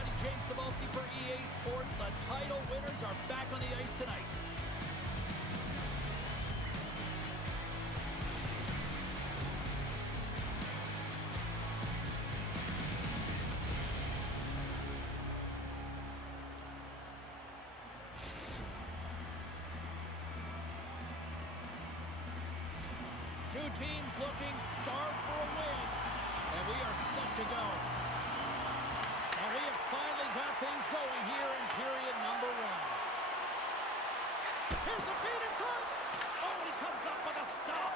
everybody. James Cebulski for EA Sports. The title winners are back on the ice tonight. Two teams looking starved for a win, and we are set to go. And we have finally got things going here in period number one. Here's a feed in front. Oh, and he comes up with a stop.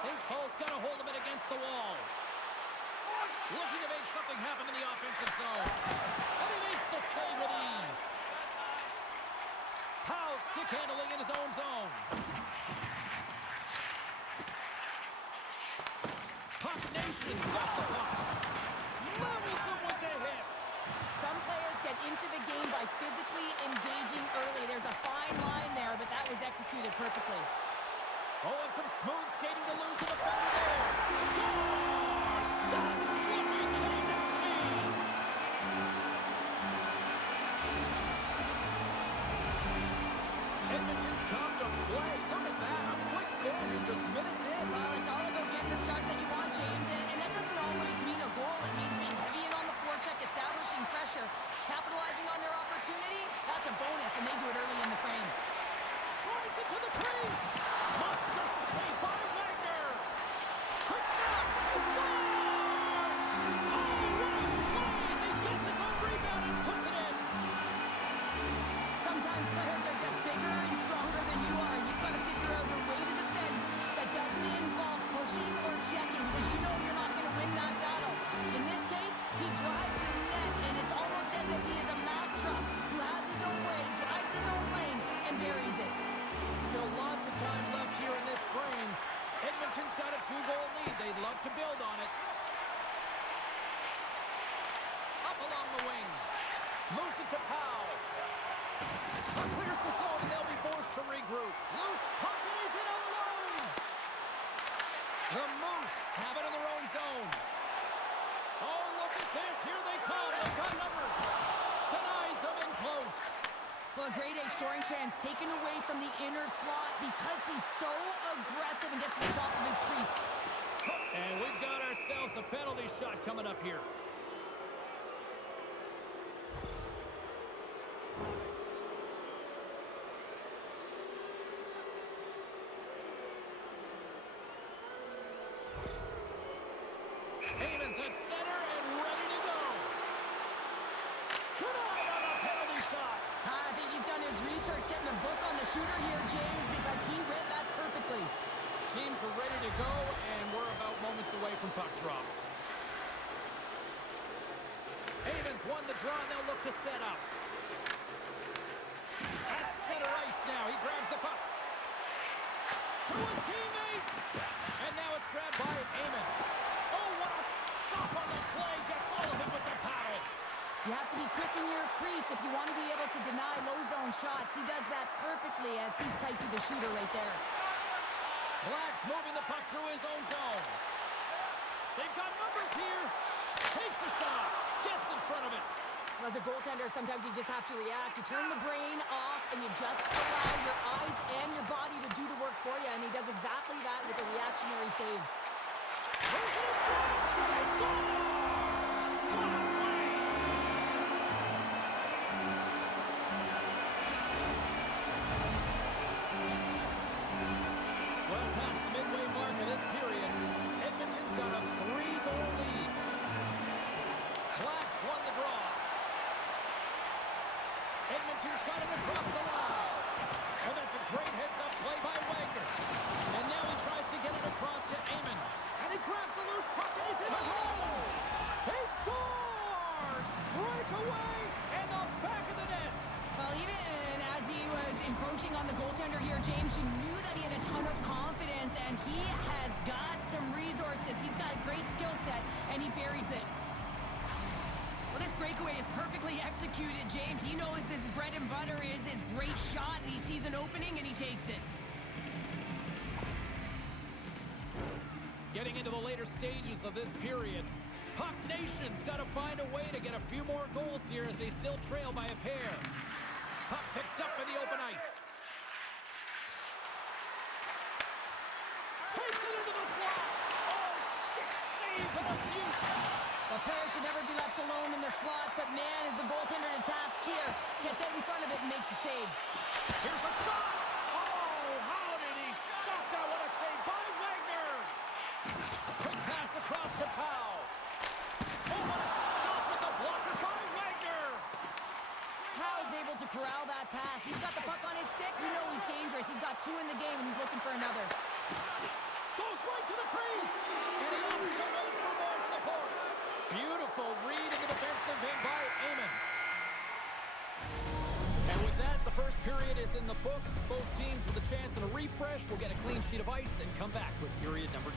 St. Paul's got a hold of it against the wall. Looking to make something happen in the offensive zone. And he makes the save with ease. Powell stick handling in his own zone. Puck Nation's got the puck. Levels him with the hit. Some players get into the game by physically engaging early. There's a fine line there, but that was executed perfectly. Oh, and some smooth skating to lose the defender there. Scores! That's what we came to see. Edmonton's come to play. Look at that. A quick goal here just minutes in. Well, it's all about getting the start that you want, James. And that doesn't always mean a goal. It means being heavy in on the forecheck, establishing pressure, capitalizing on their opportunity. That's a bonus, and they do it early in the frame. Drives it to the crease. Monster save by Wagner. Quick snap. He scores! Oh, what a play as he gets his own rebound and puts it in. Sometimes players are just bigger and stronger than you are. You've got to figure out a way to defend that doesn't involve pushing or checking because you know you're not going to win that battle. In this case, he drives the net, and it's almost as if he is a Mack truck who has his own way, drives his own lane, and buries it. Still lots of time left here in this frame. Edmonton's got a 2-goal lead. They'd love to build on it. Up along the wing. Moves it to Powell. Puck clears the zone, and they'll be forced to regroup. Loose puck, and he's in all alone. The Moose have it in their own zone. Oh, look at this. Here they come. They've got numbers. Denies them in close. Well, a great A scoring chance taken away from the inner slot because he's so aggressive and gets to the top of his crease. And we've got ourselves a penalty shot coming up here. Eamon's at center and ready to go. Denied on a penalty shot. I think he's done his research getting a book on the shooter here, James, because he read that perfectly. Teams are ready to go, and we're about moments away from puck drop. Eamon's won the draw, and they'll look to set up. At center ice now. He grabs the puck. To his teammate. And now it's grabbed by Eamon. Oh, what a stop on the play. Gets all of it with the paddle. You have to be quick in your crease if you want to be able to deny low zone shots. He does that perfectly as he's tight to the shooter right there. Black's moving the puck through his own zone. They've got numbers here. Takes a shot. Gets in front of it. As a goaltender, sometimes you just have to react. You turn the brain off and you just allow your eyes and your body to do the work for you. And he does exactly that with a reactionary save. Throws it in front. He scores! What a play! Well past the midway mark of this period, Edmonton's got a 3-goal lead. Blacks won the draw. Edmonton's got it across the line. And that's a great heads-up play by Wagner. And now he tries to get it across to Eamon. And he grabs the loose puck and he's in the hole. He scores! Breakaway in the back of the net. Well, even as he was encroaching on the goaltender here, James, you knew that he had a ton of confidence, and he has got some resources. He's got a great skill set, and he buries it. Well, this breakaway is perfectly executed, James. He knows his bread and butter is his great shot, and he sees an opening, and he takes it. Getting into the later stages of this period. Puck Nation's got to find a way to get a few more goals here as they still trail by a pair. Puck picked up in the open ice. Takes it into the slot. Oh, stick save and a puke. The player should never be left alone in the slot, but man, is the goaltender to task here. Gets out in front of it and makes the save. Here's a shot. Oh, how did he stop that? What a save by Wagner. Quick pass across to Powell. Oh, what a stop with the blocker by Wagner. Powell's able to corral that pass. He's got the puck on his stick. You know he's dangerous. He's got 2 in the game, and he's looking for another. Goes right to the crease. And he opts to wait for more support. Beautiful read in the defensive end by Eamon. And with that, the first period is in the books. Both teams with a chance at a refresh will get a clean sheet of ice and come back with period number 2.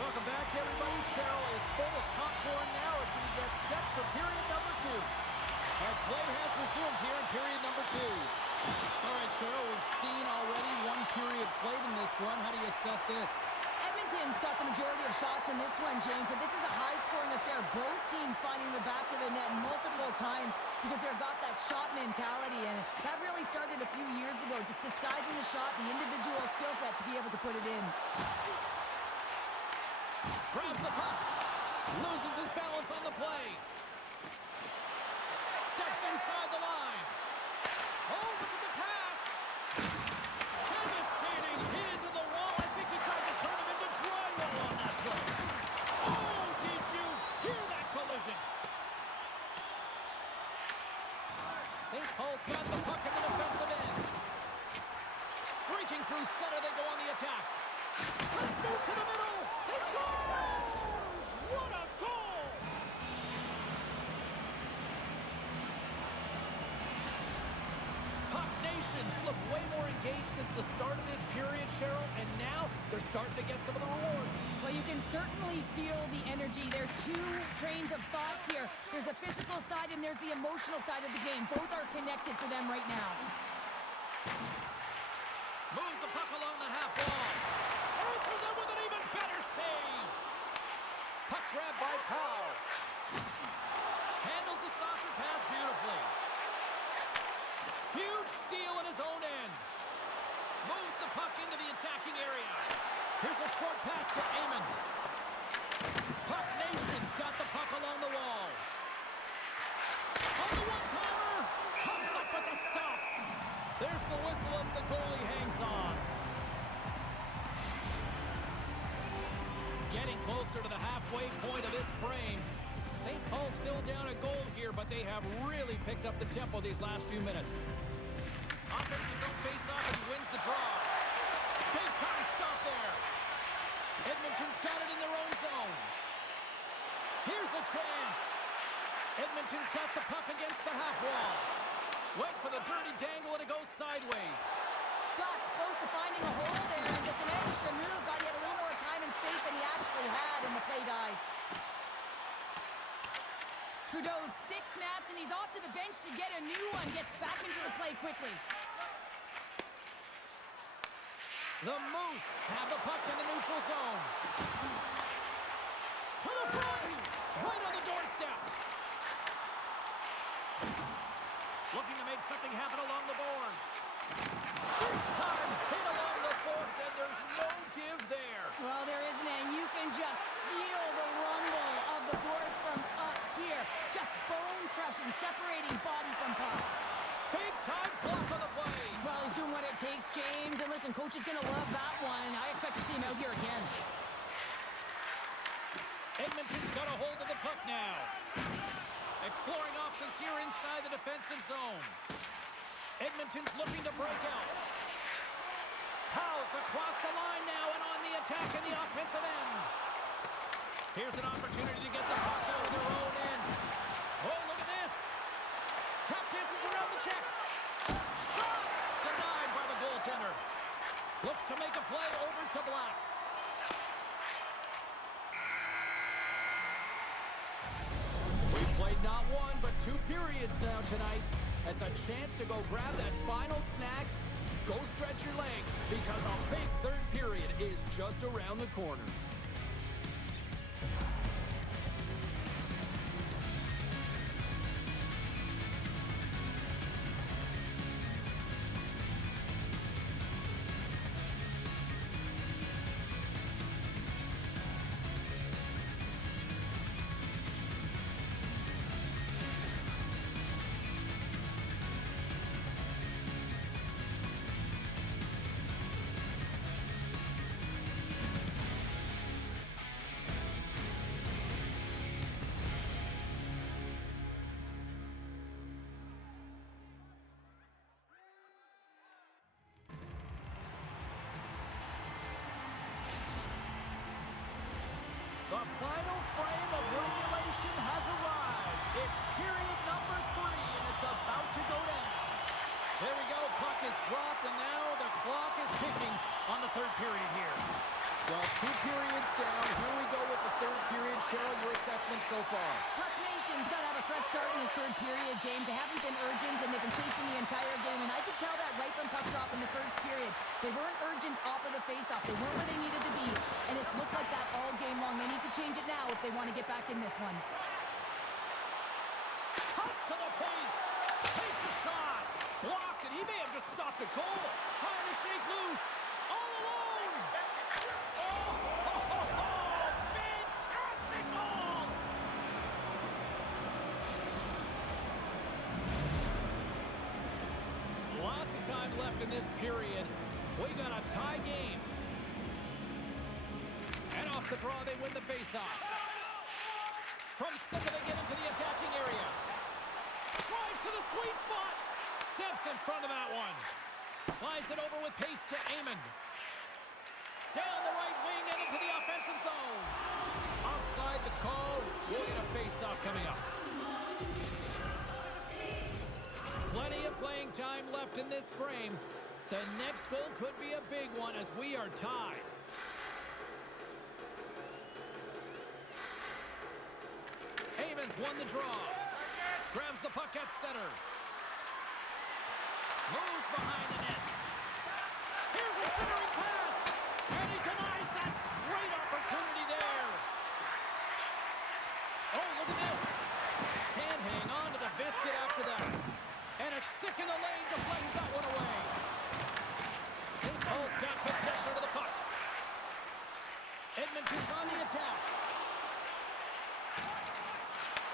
Welcome back, everybody. Cheryl is full of popcorn now as we get set for period number 2. Our play has resumed here in period number 2. All right, Cheryl, we've seen already 1 period played in this run. How do you assess this? Edmonton's got the majority of shots in this one, James, but this is a high-scoring affair. Both teams finding the back of the net multiple times because they've got that shot mentality, and that really started a few years ago, just disguising the shot, the individual skill set to be able to put it in. Grabs the puck. Loses his balance on the play. Steps inside the line. Oh, look at the pass. Devastating hit into the wall. I think he tried to turn him into drywall on that play. Oh, did you hear that collision? St. Paul's got the puck in the defensive end. Streaking through center, they go on the attack. Let's move to the middle. He scores! What a goal! Puck Nations look way more engaged since the start of this period, Cheryl, and now they're starting to get some of the rewards. Well, you can certainly feel the energy. There's 2 trains of thought here. There's the physical side and there's the emotional side of the game. Both are connected for them right now. Moves the puck along the half wall. Answers it with an even better save. Puck grab by Powell. Handles the saucer pass beautifully. Huge steal in his own end. Moves the puck into the attacking area. Here's a short pass to Eamon. Puck Nation's got the puck along the wall. On the one-timer. Comes up with a stop. There's the whistle as the goalie hangs on. Getting closer to the halfway point of this frame. St. Paul's still down a goal here, but they have really picked up the tempo these last few minutes. Offenses don't face off, and he wins the draw. Big time stop there. Edmonton's got it in their own zone. Here's a chance. Edmonton's got the puck against the half wall. Went for the dirty dangle, and it goes sideways. Black's close to finding a hole there, and just an extra move. Thought he had a little more time and space than he actually had, and the play dies. Trudeau's stick snaps, and he's off to the bench to get a new one. Gets back into the play quickly. The Moose have the puck in the neutral zone. To the front! Right on the doorstep. Looking to make something happen along the boards. Big time hit along the boards, and there's no give there. Well, there isn't, and you can just feel the rumble of the boards from up here. Just bone-crushing, separating body from puck. Big time block on the play. Well, he's doing what it takes, James. And listen, coach is going to love that one. I expect expect to see him out here again. Edmonton's got a hold of the puck now. Exploring options here inside the defensive zone. Edmonton's looking to break out. Powell's across the line now and on the attack in the offensive end. Here's an opportunity to get the puck out of their own end. Oh, look at this. Tap dances around the check. Shot! Denied by the goaltender. Looks to make a play over to Black. We've played not one, but 2 periods now tonight. That's a chance to go grab that final snack. Go stretch your legs because a big third period is just around the corner. The final frame of regulation has arrived. It's period number 3, and it's about to go down. There we go. Puck is dropped, and now the clock is ticking on the third period here. Well, 2 periods down. Here we go with the third period. Cheryl, your assessment so far? Puck Nation's got to have a fresh start in this third period, James. They haven't been urgent, and they've been chasing the entire game, and I could tell that right from puck drop in the first period. They weren't urgent off of the faceoff. They weren't where they needed to be, and it's looked like that all game long. They need to change it now if they want to get back in this one. Cuts to the paint. Takes a shot. Blocked, and he may have just stopped a goal. Trying to shake loose. All alone. Oh, fantastic goal. Lots of time left in this period. We got a tie game. And off the draw, they win the faceoff. From center, they get into the attacking area. Drives to the sweet spot. Steps in front of that one. Slides it over with pace to Amon. Down the right wing and into the offensive zone. Offside the call. We'll get a faceoff coming up. Plenty of playing time left in this frame. The next goal could be a big one as we are tied. Amon's won the draw. Grabs the puck at center. Moves behind the net. Here's a centering pass. And he denies that great opportunity there. Oh, look at this. Can't hang on to the biscuit after that. And a stick in the lane deflects that one away. St. Paul's got possession of the puck. Edmonton's on the attack.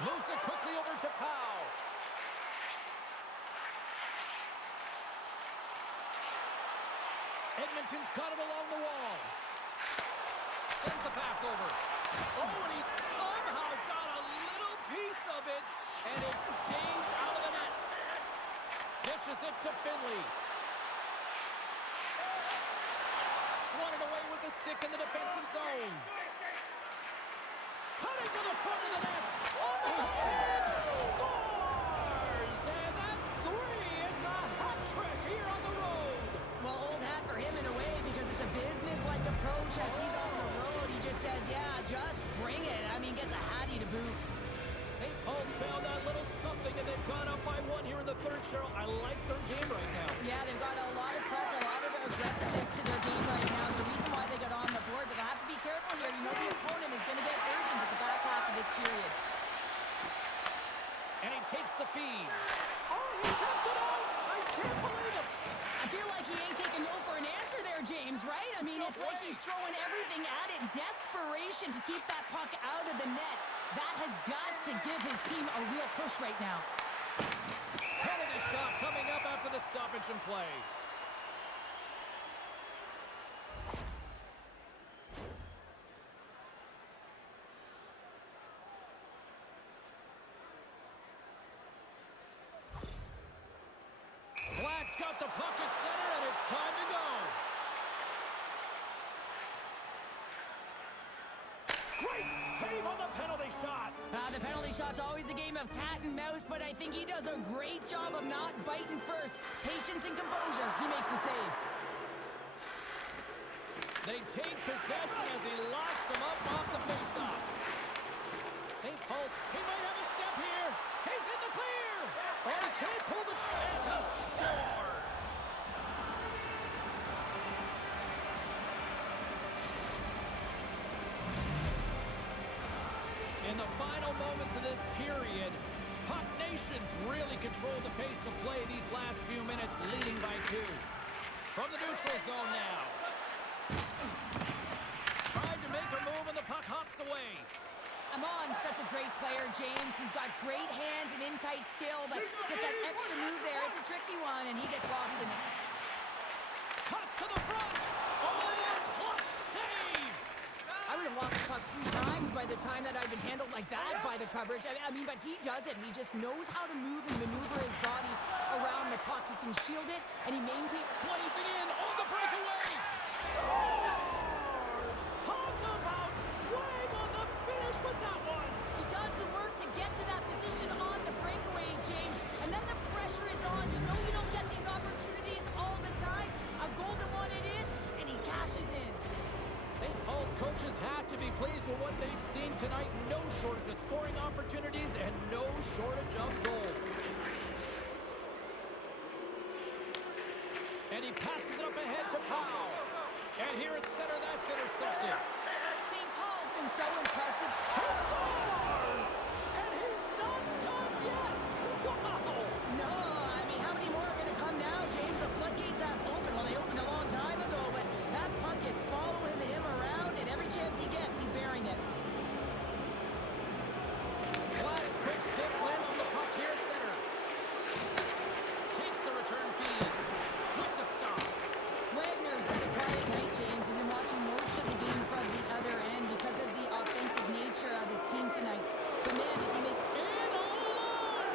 Moves it quickly over to Powell. Edmonton's got it along the wall. Sends the pass over. Oh, and he somehow got a little piece of it, and it stays out of the net. Dishes it to Finley. Swatted away with the stick in the defensive zone. Cutting to the front of the net. On the head. Scores! And that's 3. It's a hat trick here on the road. Well, old hat for him in a way because it's a business-like approach as he's on the road. He just says, yeah, just bring it. I mean, gets a hattie to boot. St. Paul's found that little something, and they've gone up by 1 here in the third, Cheryl. I like their game right now. Yeah, they've got a lot of press, a lot of aggressiveness to their game right now. It's the reason why they got on the board, but they'll have to be careful here. You know the opponent is going to get urgent at the back half of this period. And he takes the feed. Oh, he tapped it out! I can't believe it! I feel like he ain't taking no for an answer there, James, right? I mean, it's like he's throwing everything at it. Desperation to keep that puck out of the net. That has got to give his team a real push right now. Penalty shot coming up after the stoppage in play. Great save on the penalty shot. The penalty shot's always a game of cat and mouse, but I think he does a great job of not biting first. Patience and composure. He makes the save. They take possession as he locks him up off the faceoff. St. Paul's, he might have a step here. He's in the clear. Oh, he can't pull the... And he scores. In the final moments of this period, Puck Nations really controlled the pace of play these last few minutes, leading by 2. From the neutral zone now. Tried to make her move and the puck hops away. Amon's such a great player, James. He's got great hands and in-tight skill, but just that extra move there, it's a tricky one, and he gets lost in it. Cuts to the front. Oh, clutch save. I would have lost the puck 3 times by the time that I've been handled like that by the coverage. I mean, but he does it. He just knows how to move and maneuver his body around the puck. He can shield it, and he maintains... Blazing in on the breakaway. Scores! Talk about swag on the finish with that one. He does the work to get to that position on the breakaway, James. And then the pressure is on. You know you don't get these opportunities all the time. A golden one it is, and he cashes in. St. Paul's coaches have to be pleased with what they've seen tonight. No shortage of scoring opportunities and no shortage of goals. And he passes it up ahead to Powell. And here at center, that's intercepted. St. Paul's been so impressive. He scores! And he's not done yet! Wow! No, I mean, how many more are going to come now, James? The floodgates have opened. Well, they opened a long time ago, but that puck is following him around, and every chance he gets, he's bearing it. Glass quick stick lands from the puck here at center. Takes the return feed. With the stop. Wagner's had a quiet night, James. He's been watching most of the game from the other end because of the offensive nature of his team tonight. But man, does he make... In all alone!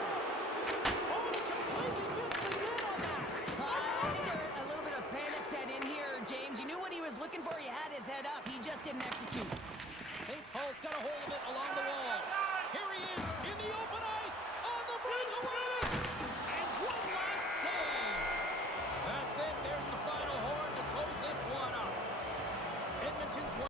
Oh, he completely missed the net on that! I think there's a little bit of panic set in here, James. You knew what he was looking for. He had his head up. He just didn't execute. St. Paul's got a hold of it along the wall. Here he is in the open ice on the breakaway! And one last save! That's it. There's the final horn to close this one up. Edmonton's